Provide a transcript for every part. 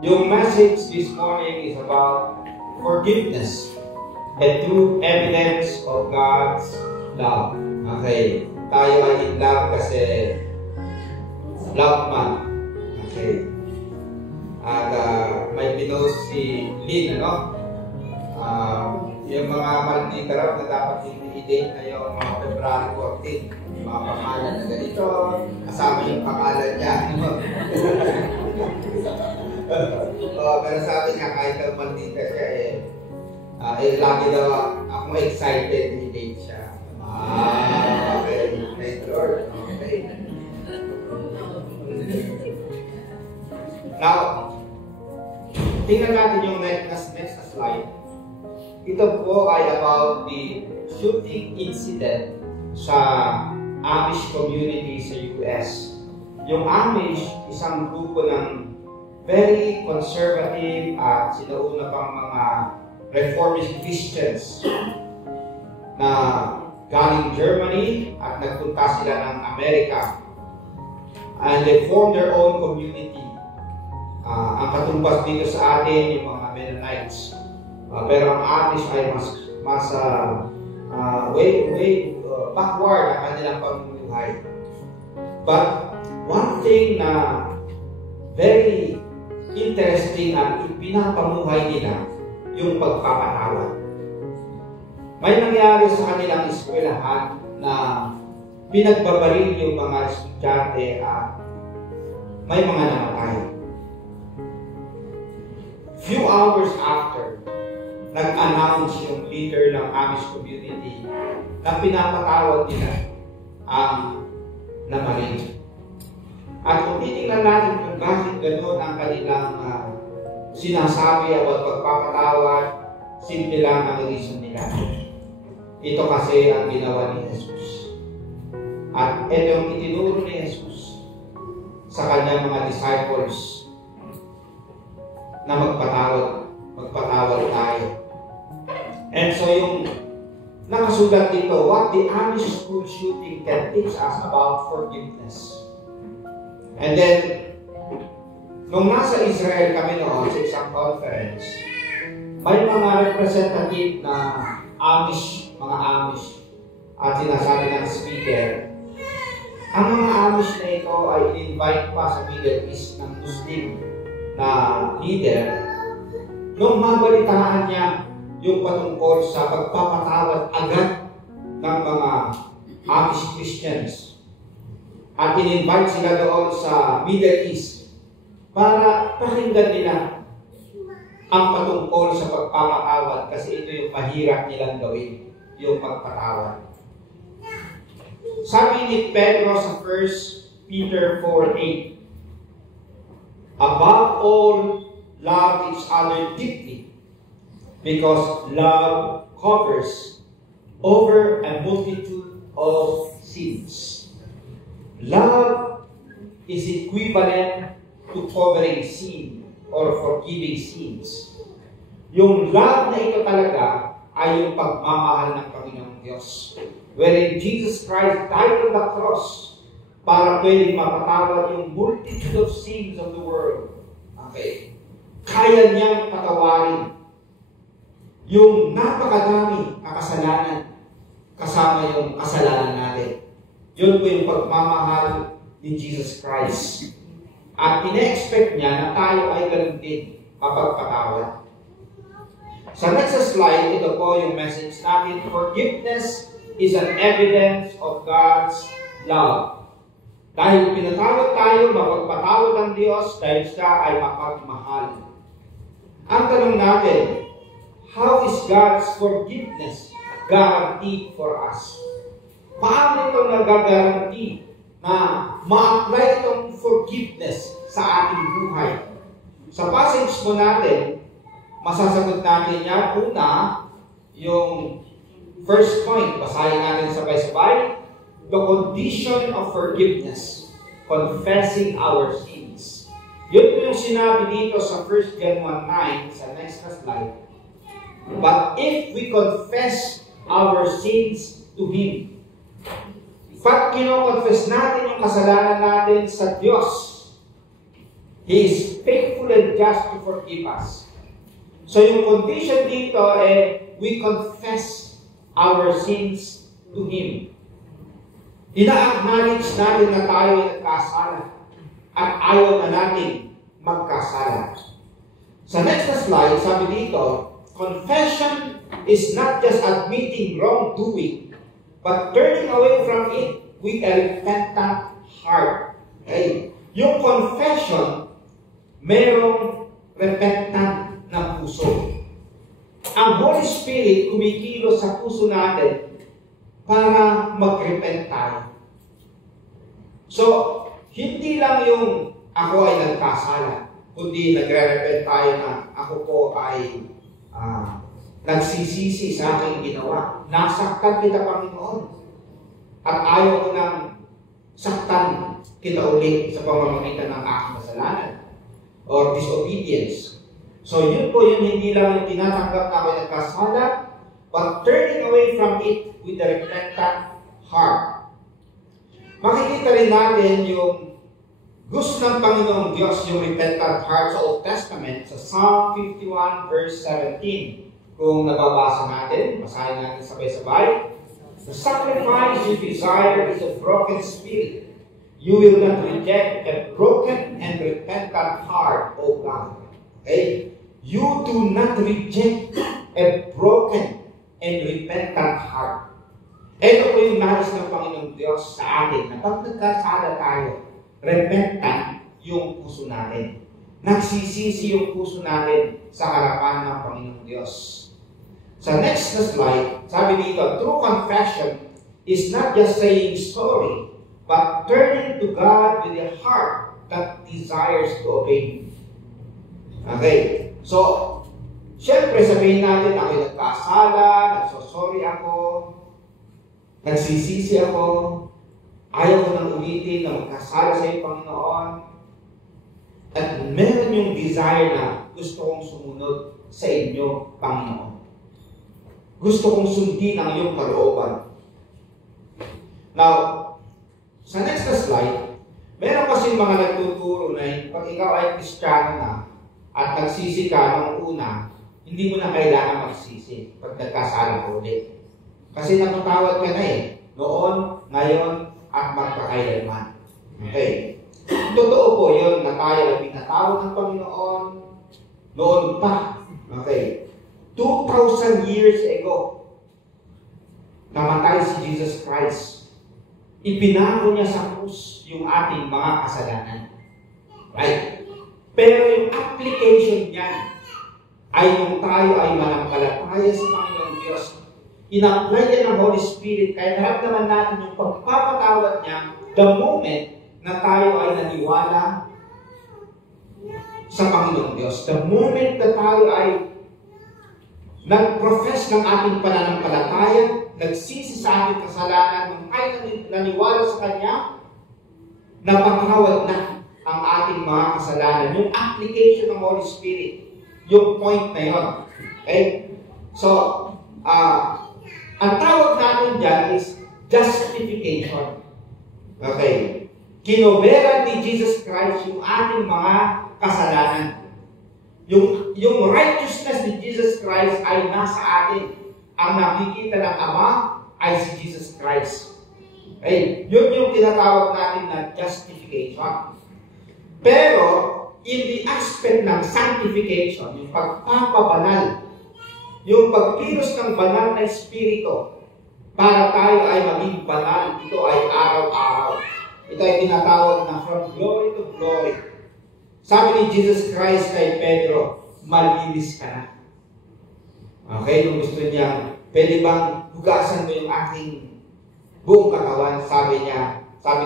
Yung message this morning is about forgiveness, a true evidence of God's love. Okay, tayo ay in love kasi love month. Okay. At may pinost si Lynn, ano? Yung mga maldita na dapat i-date na yung mga February 14. Yung mga pangalan na ganito, kasama yung pangalan niya. Pero sabi niya, kahit ang maldita siya, lagi daw ako excited i-date siya. Okay. Thank you, Lord. Okay. Now, tingnan natin yung next slide. Ito po ay about the shooting incident sa Amish community sa US. Yung Amish, isang grupo ng very conservative at sinauna pang mga Reformist Christians na galing Germany at nagpunta sila ng Amerika. And they formed their own community. Ang katumbas dito sa atin, yung mga Mennonites. Pero ang Amish ay mas way backward ang kanilang pamumuhay. But one thing na very interesting at pinapamuhay nila, yung pagpapatawad. May nangyari sa kanilang eskwelahan na pinagbabaril yung mga estudyante at may mga namatay. Few hours after, nag-announce yung leader ng Amish community na pinapatawad nila ang nabaril. At kung titingnan natin kung bakit gano'n ang kanilang sinasabi about pagpapatawad, simple lang ang reason nila. Ito kasi ang ginawa ni Jesus. At ito yung itinuro ni Jesus sa kanyang mga disciples na magpatawad tayo. And so yung nakasulat dito, what the Amish school shooting can teach us about forgiveness. And then, nung nasa Israel kami noon sa isang conference, may mga representative na mga Amish, at sinasabi ng speaker, ang mga Amish na ito ay in-invite pa sa Middle East ng Muslim na leader nung mabalitaan niya yung patungkol sa pagpapatawad agad ng mga Amish Christians. At in-invite sila doon sa Middle East para pakinggan nila ang patungkol sa pagpapatawad kasi ito yung mahirap nilang gawin, yung pagpatawad. Sabi ni Pedro sa 1 Peter 4:8, above all, love each other deeply, because love covers over a multitude of sins. Love is equivalent to covering sin or forgiving sins. Yung love na ito talaga ay yung pagmamahal ng Panginoong Diyos, wherein Jesus Christ died on the cross para pwedeng mapatawad yung multitude of sins of the world. Okay. Kaya niyang patawarin yung napakadami na kasalanan kasama yung kasalanan natin. Yun po yung pagmamahal ni Jesus Christ. At ina-expect niya na tayo ay ganun din mapagpatawad. Sa next slide, ito po yung message natin. Forgiveness is an evidence of God's love. Dahil pinatawad tayo, mapagpatawad ang Diyos dahil siya ay mapagmahal. Ang tanong natin, how is God's forgiveness guaranteed for us? Paano ito nagagaranti na ma-apply itong forgiveness sa ating buhay? Sa passage po natin, masasagot natin yan. Una, yung first point, basahin natin sabay-sabay. The condition of forgiveness, confessing our sins. Yun po yung sinabi dito sa 1 John 1:9 sa next slide. But if we confess our sins to Him, pag kino-confess natin yung kasalanan natin sa Diyos, He is faithful and just to forgive us. So yung condition dito we confess our sins to Him. Ina-acknowledge natin na tayo ay nagkasala at ayaw na natin magkasala. Sa next na slide, sabi dito, confession is not just admitting wrongdoing, but turning away from it with a repentant heart. Okay? Yung confession, merong repentant na puso. Ang Holy Spirit kumikilos sa puso natin para mag-repent tayo. So, hindi lang yung ako ay nagkasala, kundi nagre-repent tayo na ako po ay nagsisisi sa aking ginawa. Nasaktan kita, Panginoon. At ayaw ko nang saktan kita ulit sa pamamagitan ng aking kasalanan or disobedience. So yun po yun, hindi lang yung tinatanggap na ako nagkasala, but turning away from it with a repentant heart. Makikita rin natin yung gusto ng Panginoong Diyos, yung repentant heart sa Old Testament, sa Psalm 51 verse 17. Kung nababasa natin, basahin natin sabay-sabay. The sacrifice you desire is a broken spirit. You will not reject a broken and repentant heart, O God. Okay? You do not reject a broken and repentant heart. Ito po yung nais ng Panginoong Diyos sa atin, na pag nagkasala tayo, repentant yung puso natin. Nagsisisi yung puso natin sa harapan ng Panginoong Diyos. Sa next na slide, sabi dito, true confession is not just saying sorry, but turning to God with a heart that desires to obey Him. Okay. So, syempre sabihin natin, ako'y nagkasala, nagsosorry ako, nagsisisi ako, ayaw ko nang ulitin na magkasala sa iyo, Panginoon. At meron yung desire na gusto kong sumunod sa inyo, Panginoon. Gusto kong sundin ang iyong kalooban. Now, sa next na slide, meron kasi mga nagtuturo na pag ikaw ay Kristiyano na at nagsisi ka nung una, hindi mo na kailangan magsisi pag nagkasala ko ulit. Kasi napatawad ka na noon, ngayon, at magpakailanman. Okay. Totoo po yun na tayo ay pinatawad ng Panginoon noon pa. Okay. 2,000 years ago, namatay si Jesus Christ. Ipinako niya sa krus yung ating mga kasalanan. Right? Pero yung application niyan ay nung tayo ay manampalataya sa Panginoong Diyos, in-apply niya ng Holy Spirit, kaya naramdaman natin yung pagpapatawad niya the moment na tayo ay naniwala sa Panginoong Diyos. The moment na tayo ay nag-profess ng ating pananampalataya, nagsisi sa ating kasalanan, nung ay naniwala sa Kanya, napatawad na ang ating mga kasalanan. Yung application ng Holy Spirit, yung point na yun. Okay? So, ang tawag natin dyan is justification. Okay? Kinobera ni Jesus Christ yung ating mga kasalanan. Yung righteousness ni Jesus Christ ay nasa atin. Ang nakikita ng Ama ay si Jesus Christ. Okay? Yun yung tinatawag natin na justification. Pero, in the aspect ng sanctification, yung pagpapabanal, yung pagkilos ng banal na Espiritu, para tayo ay maging banal, ito ay araw-araw. Ito ay tinatawag na from glory to glory. Sabi ni Jesus Christ kay Pedro, malinis ka na. Okay, kung gusto niya, pwede bang hugasan mo yung aking buong katawan? Sabi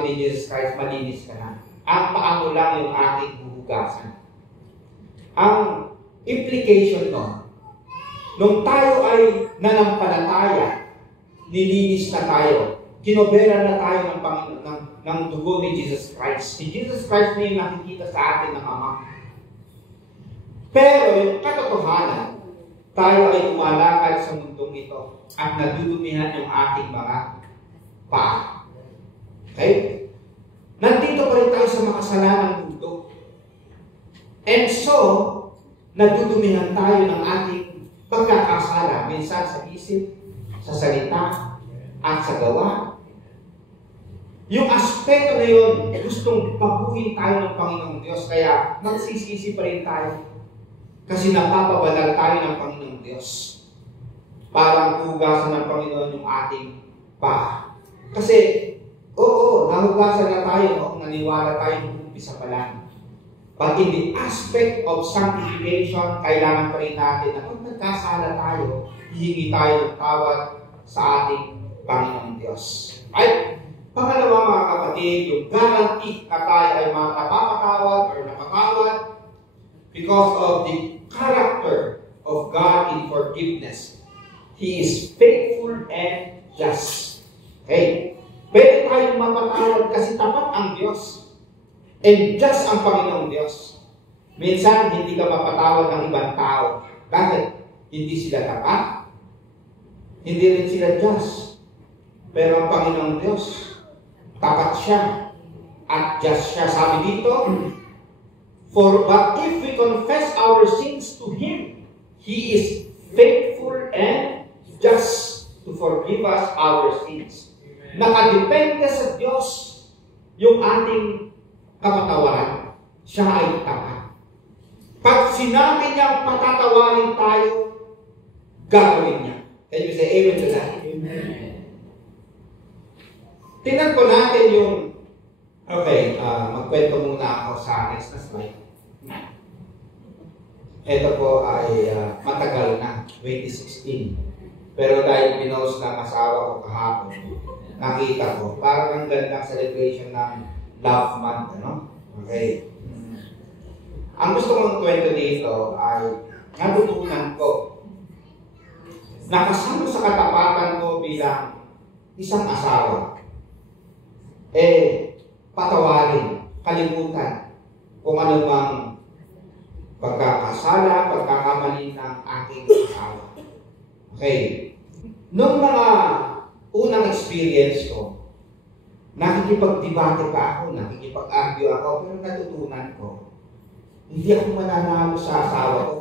ni Jesus Christ, malinis ka na. Ang paano lang yung ating huhugasan. Ang implication nung tayo ay nanampalataya, nilinis na tayo, kinobera na tayo ng Panginoon, ng dugo ni Jesus Christ. Si Jesus Christ na yung nakikita sa atin ng Ama. Pero yung katotohanan, tayo ay tumalakad sa mundong ito at nadudumihan yung ating mga paa. Okay? Nandito pa rin tayo sa makasalanang mundo. And so, nadudumihan tayo ng ating pagkakasala, minsan sa isip, sa salita, at sa gawa. Yung aspeto na yun, gustong baguhin tayo ng Panginoong Diyos, kaya nagsisisi pa rin tayo. Kasi napapabanal tayo ng Panginoong Diyos. Parang hugasan ng Panginoon yung ating paa. Kasi, oo, nahugasan na tayo, kung naniwala tayo ng umpisa pa lang. But in the aspect of sanctification, kailangan pa rin natin na kung nagkasala tayo, hihingi tayo ng tawad sa ating Panginoong Diyos. Ay, pangalawa mga kapatid, yung guarantee na tayo ay napapatawad or napatawad because of the character of God in forgiveness. He is faithful and just. Okay? Pwede tayong mapatawad kasi tapat ang Diyos. And just ang Panginoong Diyos. Minsan, hindi ka mapatawad ng ibang tao. Bakit? Hindi sila tapat. Hindi rin sila just. Pero ang Panginoong Diyos, tapat siya. At just siya. Sabi dito, but if we confess our sins to Him, He is faithful and just to forgive us our sins. Nakadepende sa Diyos yung ating kapatawaran. Siya ay tapat. Pag sinabi niyang patatawarin tayo, gagawin niya. Can you say amen to that? Amen. Tingnan po natin yung, okay, magkwento muna ako sa next na slide. Ito po ay matagal na, 2016. Pero dahil pinost ng asawa ko kahapon, nakita ko, parang ang gandang celebration ng Love Month, ano? Okay. Ang gusto kong kwento dito ay natutunan ko na kasama sa katapatan ko bilang isang asawa, patawarin, kalimutan kung ano bang pagkakasala, pagkakamali ng aking asawa. Okay. Noong mga unang experience ko, nakikipag-debate pa ako, nakikipag-argue ako, pero natutunan ko, hindi ako mananalo sa asawa ko.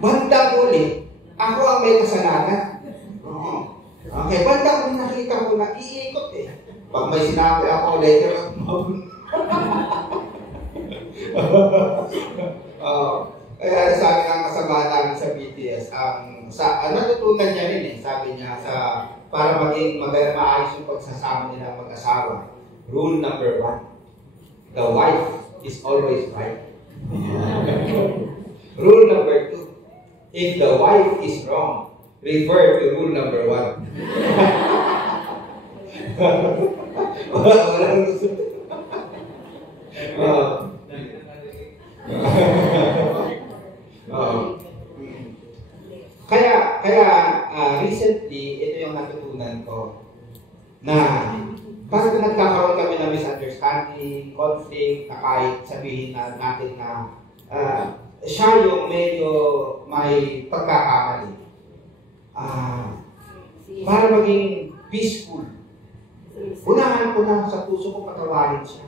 Bandang uli, ako ang may kasalanan. Okay, bandang uli nakita ko na iikot eh. Pag may sinabi ako, later kaya sabi ng kasama namin sa BTS, natutunan niya rin eh, sabi niya, para maging maayos yung pagsasama nila mag-asawa. Rule number 1, the wife is always right. Rule number 2, if the wife is wrong, refer to rule number 1. Walang gusto. Kaya recently, ito yung natutunan ko na parang nagkakaroon kami ng misunderstanding, conflict, na kahit sabihin natin na siya yung medyo may pagkakamali. Para maging peaceful, unahan ko na sa puso ko patawarin siya.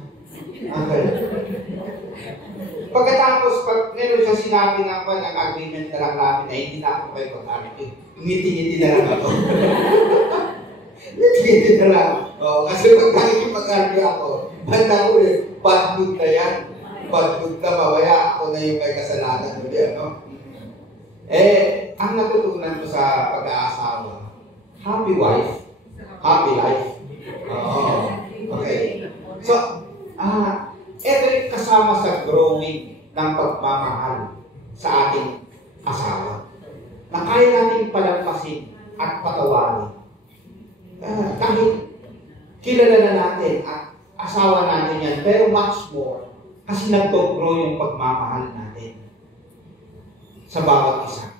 Pagkatapos, pag meron siya sinabi na ako, nag-agreement na lang namin na hindi na ako kayo pag-argue. Ngiti-ngiti na lang ako. Ngiti-ngiti na lang. Kasi pag nakikipag-argue ako, banda ko bad mood na yan. Bad mood na, mawaya ako na yung may kasalanan. Ang natutunan ko sa pag-aasawa, happy wife, happy life. Okay. So, ito yung kasama sa growing ng pagmamahal sa ating asawa. Na kaya natin palampasin at patawarin. Kahit kilala na natin at asawa natin yan, pero much more, kasi nag-grow yung pagmamahal natin sa bawat isa.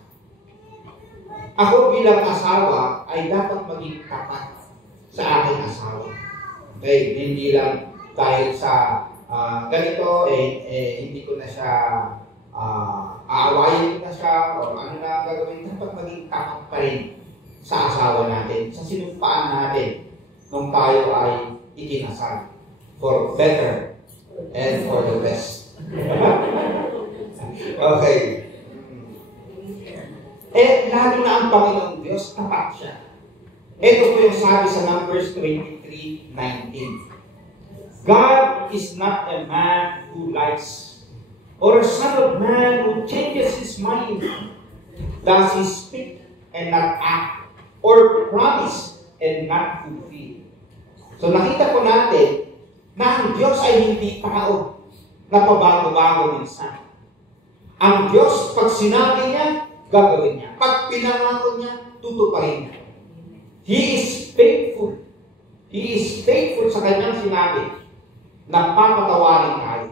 Ako bilang asawa ay dapat maging tapat sa aking asawa. Okay, hindi lang dahil sa ganito, hindi ko na siya aawayin ko na siya o ano na gagawin. Dapat maging tapat pa rin sa asawa natin, sa sinumpaan natin nung tayo ay ikinasal for better and for the best. Okay. Lalo na ang Panginoong Diyos, tapat siya. Ito po yung sabi sa Numbers 23:19. God is not a man who lies, or a son of man who changes his mind. Does he speak and not act, or promise and not fulfill? So nakita po natin na ang Diyos ay hindi tao na pabago-bago minsan. Ang Diyos, pag sinabi niya, gagawin niya. Pag pinangako niya, tutuparin niya. He is faithful. He is faithful sa kanyang sinabi na papatawarin tayo.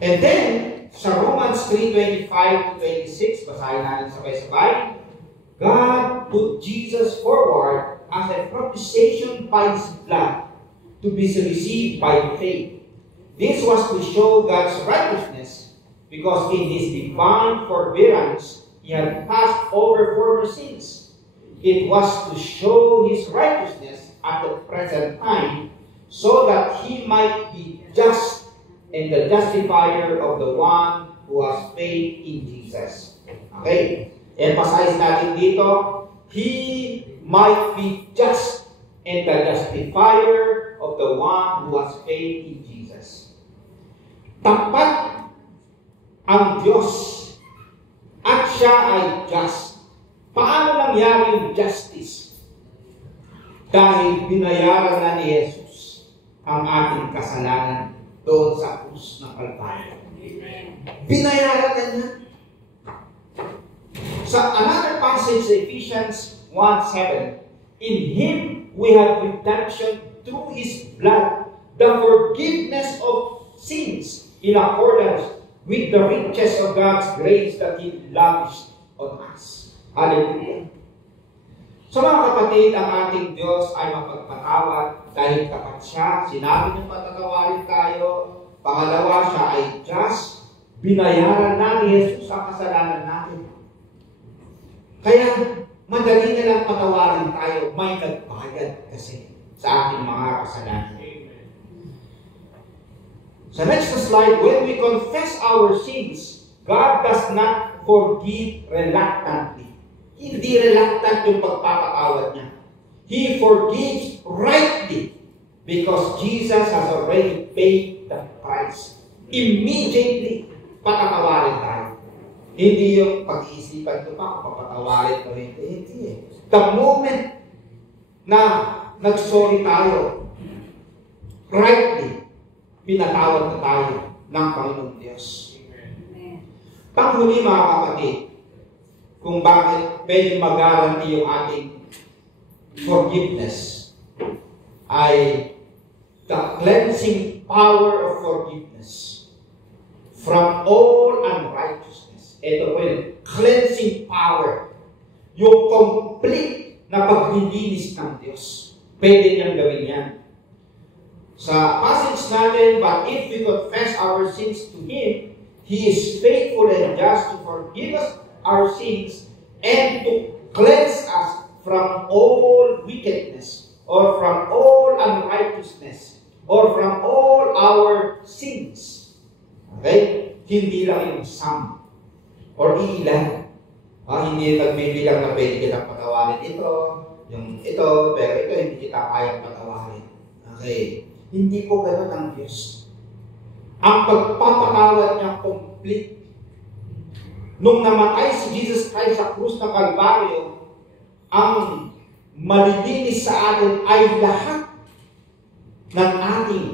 And then, sa Romans 3:25-26, basahin natin sabay-sabay, God put Jesus forward as a propitiation by His blood to be received by faith. This was to show God's righteousness because in His divine forbearance, He had passed over former sins. It was to show His righteousness at the present time so that He might be just and the justifier of the one who has faith in Jesus. Okay? Emphasize natin dito, He might be just and the justifier of the one who has faith in Jesus. Tapat ang Diyos at siya ay just. Paano nangyari yung justice? Dahil binayaran na ni Jesus ang ating kasalanan doon sa krus ng Kalbaryo. Binayaran na niya. Sa another passage sa Ephesians 1:7, in Him we have redemption through His blood, the forgiveness of sins in accordance with the riches of God's grace that He lavished on us. Hallelujah. So mga kapatid, ang ating Diyos ay mapagpatawad dahil tapat siya. Sinabi niya patatawarin tayo. Pangalawa, siya ay just. Binayaran na ni Jesus ang kasalanan natin. Kaya madali na lang patawarin tayo. May nagbayad kasi sa ating mga kasalanan. Sa next slide, when we confess our sins, God does not forgive reluctantly. Hindi reluctant yung pagpapatawad niya. He forgives rightly because Jesus has already paid the price. Immediately, patatawarin tayo. Hindi yung pag-iisipan ko pa kung papatawarin ko hindi. Hindi. The moment na nag-sorry tayo, rightly, pinatawad na tayo ng Panginoong Diyos. Panghuli mga kapatid, kung bakit pwede mag-guarantee yung ating forgiveness ay the cleansing power of forgiveness from all unrighteousness. Ito po yung cleansing power. Yung complete na paglilinis ng Diyos. Pwede niyang gawin yan. Sa passage natin, but if we confess our sins to Him, He is faithful and just to forgive us our sins and to cleanse us from all wickedness or from all unrighteousness or from all our sins. Okay? Hindi lang yung some or ilan. Hindi nagbibilang na pwede kitang patawarin ito, pero ito hindi kita kayang patawarin. Okay? Hindi po ganun ang Diyos. Ang pagpapatawad niya complete. Nung namatay si Jesus Christ sa krus ng Kalbaryo, ang malilinis sa atin ay lahat ng ating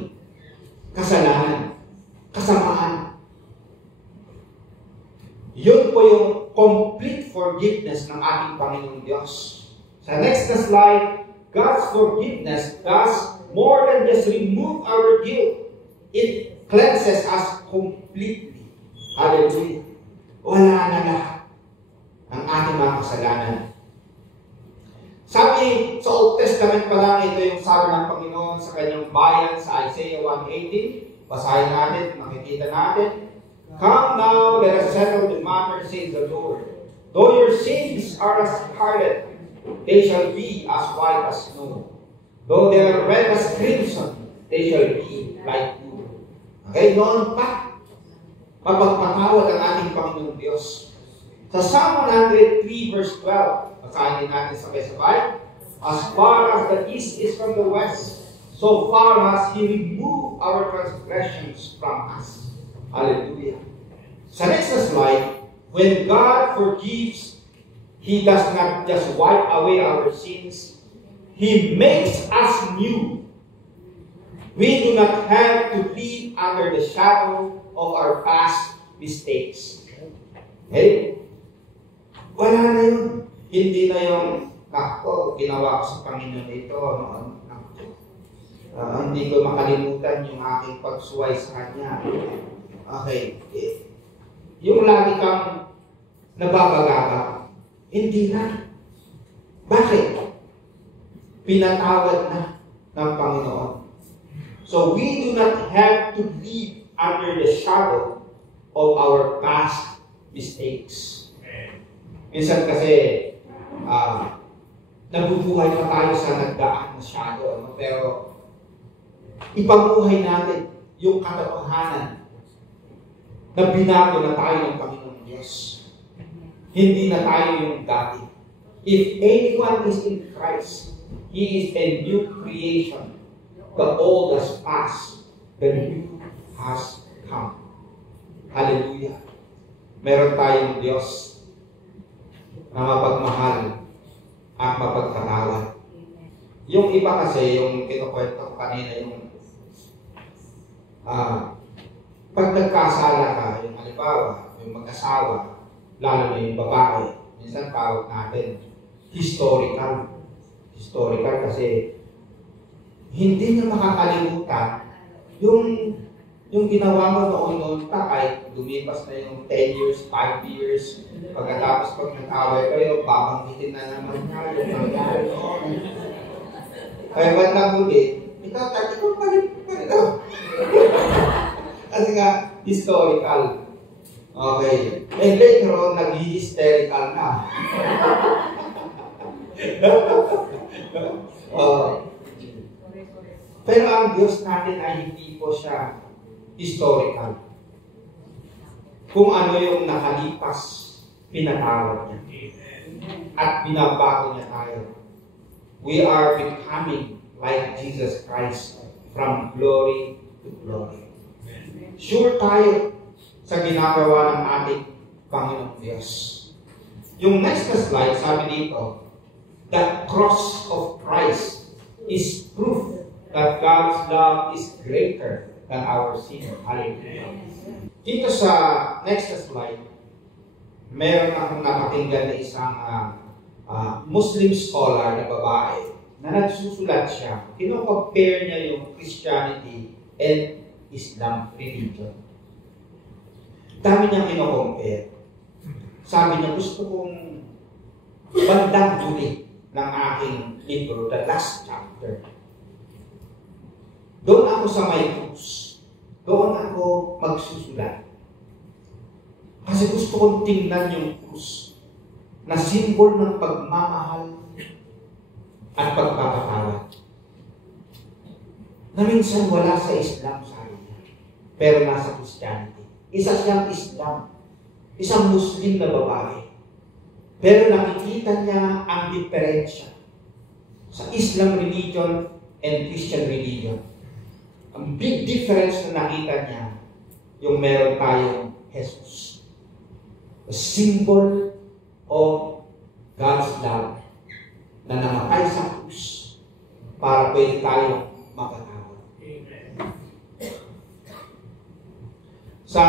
kasalanan, kasamaan. Yun po yung complete forgiveness ng ating Panginoong Diyos. Sa next na slide, God's forgiveness does more than just remove our guilt. It cleanses us completely. Hallelujah. Wala na lahat ang ating mga kasalanan. Sabi sa Old Testament pa lang, ito yung sabi ng Panginoon sa kanyang bayan sa Isaiah 1:18. Basahin natin, makikita natin. Come now, let us settle the matter, says the Lord. Though your sins are as scarlet, they shall be as white as snow. Though they are red as crimson, they shall be like wool. Okay, noon pa, mapagpatawad ang ating Panginoong Diyos. Sa Psalm 103 verse 12, basahin natin sabay-sabay. As far as the east is from the west, so far as He removed our transgressions from us. Hallelujah. Sa next slide, when God forgives, He does not just wipe away our sins. He makes us new. We do not have to live under the shadow of our past mistakes. Okay? Wala na yun. Hindi na yung, ako, ginawa ko sa Panginoon ito. Hindi ko makalimutan yung aking pagsuway sa Kanya. Okay. Yung lagi kang nababagabag, hindi na. Bakit? Pinatawad na ng Panginoon. So we do not have to live under the shadow of our past mistakes. Minsan kasi, nabubuhay pa tayo sa nagdaan na shadow, no? Pero ipabuhay natin yung katotohanan na binago na tayo ng Panginoong Diyos. Hindi na tayo yung dati. If anyone is in Christ, he is a new creation. The old has passed, the new has come. Hallelujah. Meron tayong Diyos na mapagmahal at mapagpatawad. Yung iba kasi, yung kinukwento ko kanina, yung pag nagkasala ka, yung halimbawa, yung mag-asawa, lalo na yung babae, minsan tawag natin, historical. Historical kasi hindi niya makakalimutan yung ginawa mo noon pa, kahit lumipas na yung 10 years, 5 years, pagkatapos pag nag-away kayo, babanggitin na naman niya yung nangyari noon. Kaya ba't nahuli? Ikaw pa rin daw. Kasi nga, historical. Okay. And later on, nag-hysterical na. Pero ang Diyos natin ay hindi po siya historical. Kung ano yung nakalipas, pinatawad niya. At binabago niya tayo. We are becoming like Jesus Christ from glory to glory. Sure tayo sa ginagawa ng ating Panginoong Diyos. Yung next slide, sabi dito, the cross of Christ is proof that God's love is greater than our sin. Hallelujah. Dito sa next slide, meron akong napakinggan na isang Muslim scholar na babae na nagsusulat siya. Kino-compare niya yung Christianity and Islam religion. Dami niyang kino-compare. Sabi niya, gusto kong bandang huli ng aking libro, the last chapter. Doon ako sa may krus. Doon ako magsusulat. Kasi gusto kong tingnan yung krus na simbol ng pagmamahal at pagpapatawad. Na minsan wala sa Islam, sabi niya. Pero nasa Christianity. Isa siyang Islam. Isang Muslim na babae. Pero nakikita niya ang diferensya sa Islam religion and Christian religion. Ang big difference na nakita niya, yung meron tayong Jesus. A symbol of God's love na namatay sa krus para pwede tayo mapatawad. Sa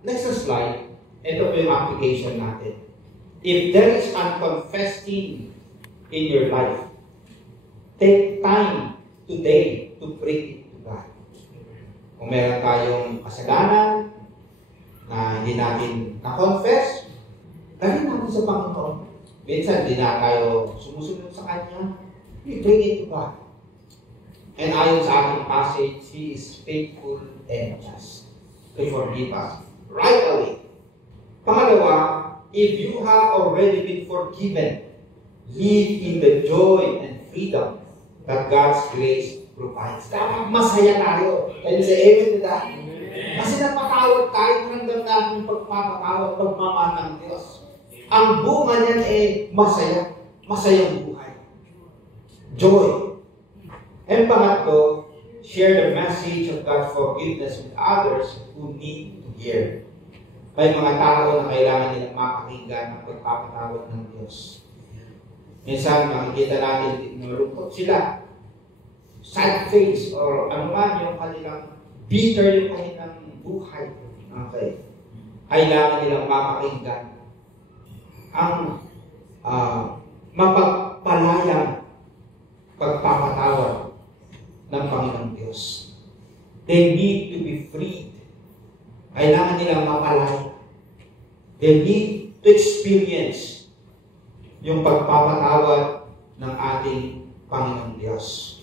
next slide, ito po yung application natin. If there is unconfessed sin in your life, take time today to bring it to God. Kung meron tayong kasalanan na hindi natin na-confess, dalhin natin sa Panginoon. Minsan, hindi na tayo sumusunod sa Kanya. We bring it to God. And ayon sa ating passage, He is faithful and just to forgive us right away. Pangalawa, if you have already been forgiven, live in the joy and freedom that God's grace provides. Dapat masaya tayo. Can you say amen to that? Kasi napatawad tayo, ramdam natin yung pagpapatawad, pagmamahal ng Diyos. Ang bunga niyan masaya. Masayang buhay. Joy. And pangatlo, share the message of God's forgiveness with others who need to hear. May mga tao na kailangan nilang mapakinggan ang pagpapatawad ng Diyos. Minsan, makikita natin, nalungkot sila. Sad face, or ano man yung kanilang bitter yung kanilang buhay. Okay. Kailangan nilang mapakinggan ang mapagpalayang pagpapatawad ng Panginoong Diyos. They need to be freed. Kailangan nilang mapalaya. They need to experience yung pagpapatawad ng ating Panginoong Diyos.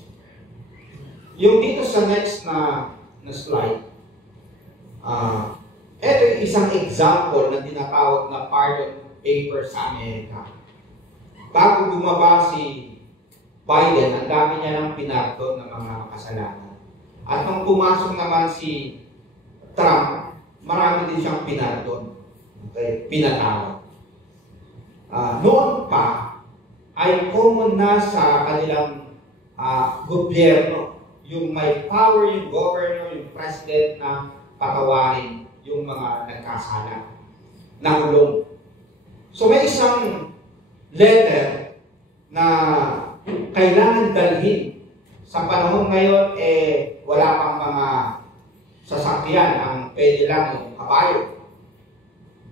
Yung dito sa next na slide, ito yung isang example na tinatawag na pardon paper sa Amerika. Bago bumaba si Biden, ang dami niya lang pinardon ng mga kasalanan. At nung pumasok naman si Trump, marami din siyang pinardon. Okay? Pinatawad. Noon pa, ay common na sa kanilang gobyerno, yung may power, yung governor, yung president na patawarin yung mga nagkasala, nakulong. So may isang letter na kailangan dalhin. Sa panahon ngayon, wala pang mga sasakyan, ang pwede lang yung kabayo.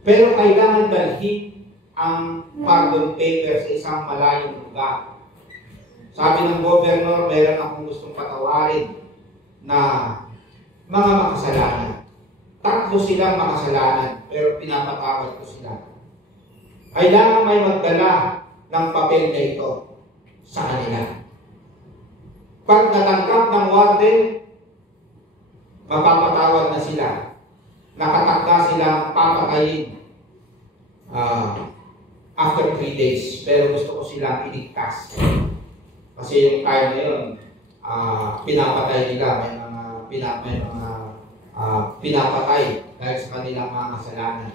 Pero kailangan dalhin ang pardon paper sa isang malayong lugar. Sabi ng governor, meron akong gustong patawarin na mga makasalanan. 3 silang makasalanan, pero pinapatawad ko sila. Kailangan may magdala ng papel na ito sa kanila. Pag natanggap ng warden, mapapatawad na sila. Nakatakda silang papatayin after 3 days. Pero gusto ko silang iligtas. Kasi yung time na yun, pinapatay nila. May mga pinapatay dahil sa kanilang mga kasalanan.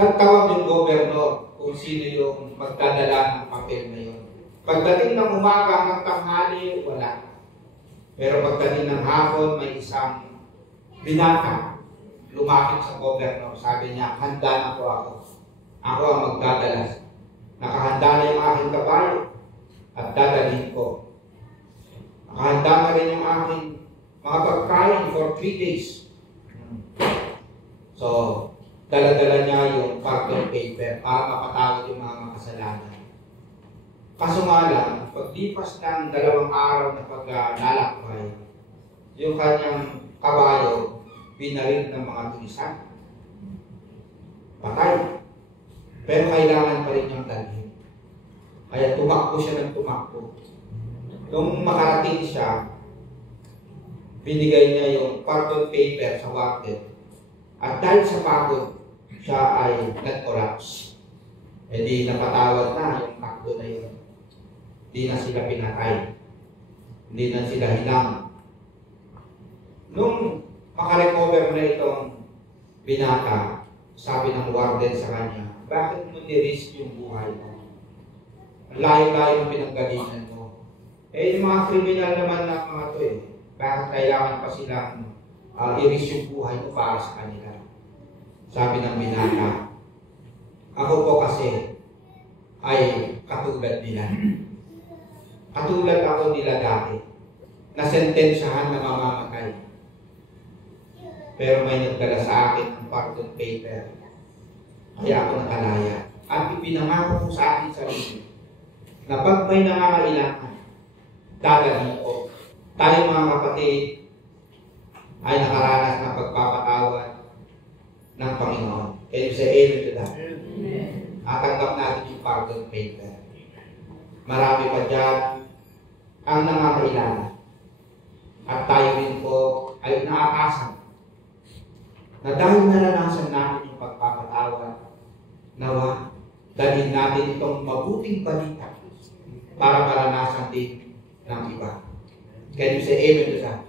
Nagtawag yung gobernador kung sino yung magdadala ng papel na yun. Pagdating ng umaga hanggang tanghali, wala. Pero pagdating ng hapon, may isang binata lumapit sa gobernador. Sabi niya, handa na po ako. Ako ang magdadala. Nakahanda na yung aking kabayo at dadalhin ko. Nakahanda na rin yung aking mga pagkain for 3 days. So, dala-dala niya yung pardon paper para mapatawad yung mga makasalanan. Kaso nga lang, paglipas ng 2 araw na paglalakbay, yung kanyang kabayo, binaril ng mga tulisan. Patay. Pero kailangan pa rin niyang dalhin. Kaya tumakbo siya ng tumakbo. Nung makarating siya, binigay niya yung pardon paper sa warden. At dahil sa pagod, siya ay nag-collapse. E di napatawad na yung takbo na yun. Hindi na sila pinatay. Hindi na sila hinang. Nung makarecover na itong binata, sabi ng warden sa kanya, bakit mo nirisk yung buhay mo? Layo-layo yung pinanggalingan mo. Yung mga kriminal naman na mga to bakit kailangan pa silang i-risk yung buhay mo para sa kanila? Sabi ng binata, ako po kasi ay katulad nila. Katulad ako nila dati, nasentensyahan na mamamatay. Pero may nagdala sa akin ng pardon paper. Kaya ako nakalaya. At ipinangako ko sa akin sarili na pag may nangangailangan, dadalhin ko. Tayo mga kapatid ay nakaranas ng pagpapatawad ng Panginoon. Can you say amen to that? Natanggap natin yung pardon paper. Marami pa dyan ang nangangailangan. At tayo rin po ay naakasan na dahil naranasan natin yung pagpapatawad, nawa, dalhin natin itong mabuting balita para maranasan din ng iba. Can you say amen to that?